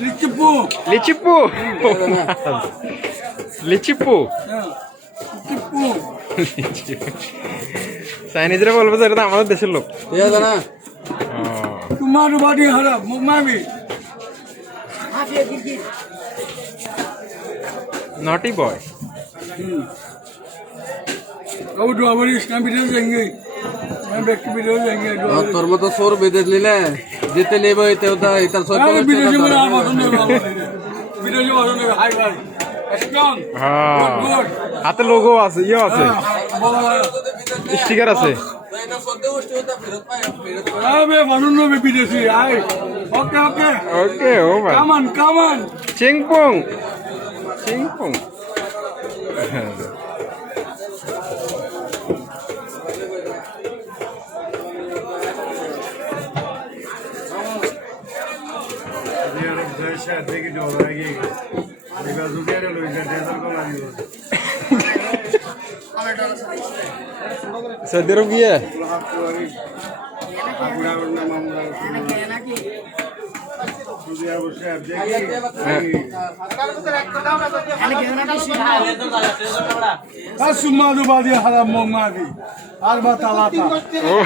লিচিপু লিচিপু লিচিপু চাইনিজরা বলবো যে এটা তো আমাদের দেশের লোক তোমার বাড়ি হারা মুমাবি নটি বয় अब ड्राइवर इसका वीडियो देंगे मैं बैक वीडियो देंगे তোর মতো সোর বিদেশ নিলে যেতে নেব এতে ওটা এটা সব वीडियो से मेरा पसंद है वीडियो से पसंद है हाई भाई स्ट्रॉन्ग হ্যাঁ হাতে লোগো আছে ইয়ে আছে স্টিকার আছে এটা সদ্য গোষ্ঠী ওটা ফেরত পায় ফেরত अबे पसंद है वीडियो से हाय ओके ओके ওকে ও ভাই कम ऑन চিংপং চিংপং देखिए जो हो रहा है ये इधर दुनिया रे लोग इधर डेजर को लानी हो সৌদি আরব গিয়ে पूरा वरना मामला दुनिया से अब देखिए बस सुम्मा दो बादी हराम मोमा भी हर बात आला था ও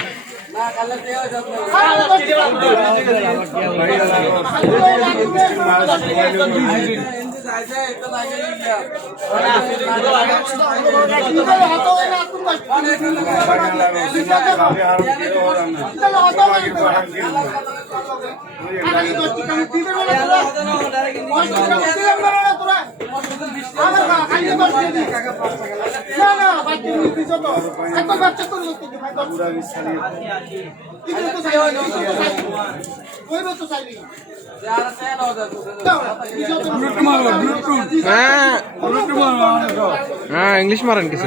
হ্যাঁ ইংলিশ মারেন কিছু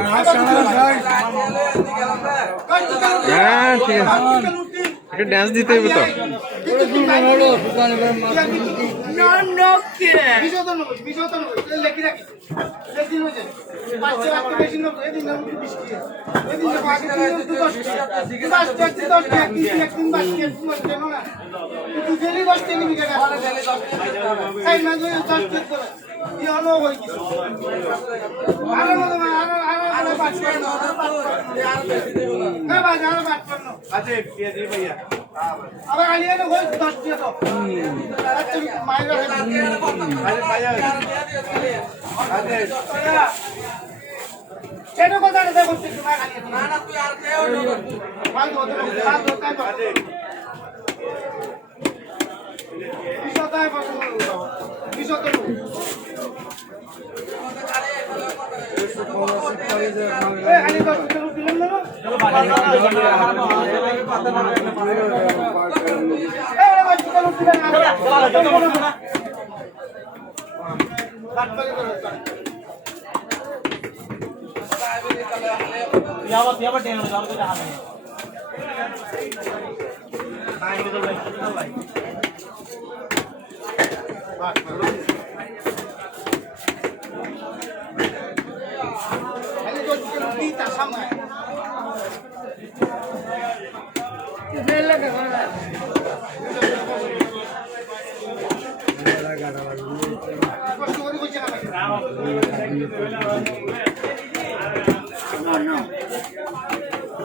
হ্যাঁ ঠিক আছে একটু ড্যান্স দিতে হবে তো আবার আলিয়া না ওই 10 দিয়ে তো আচ্ছা মাইরা আরে ভাইয়া আরে কেন কথা না দেখো তুই না আলিয়া না না তুই আর কেউ না মাল ধরতে মাল ধরতে তো আরে বিশতায় বাবু বিশত এ আলি তো দিলাম না চলো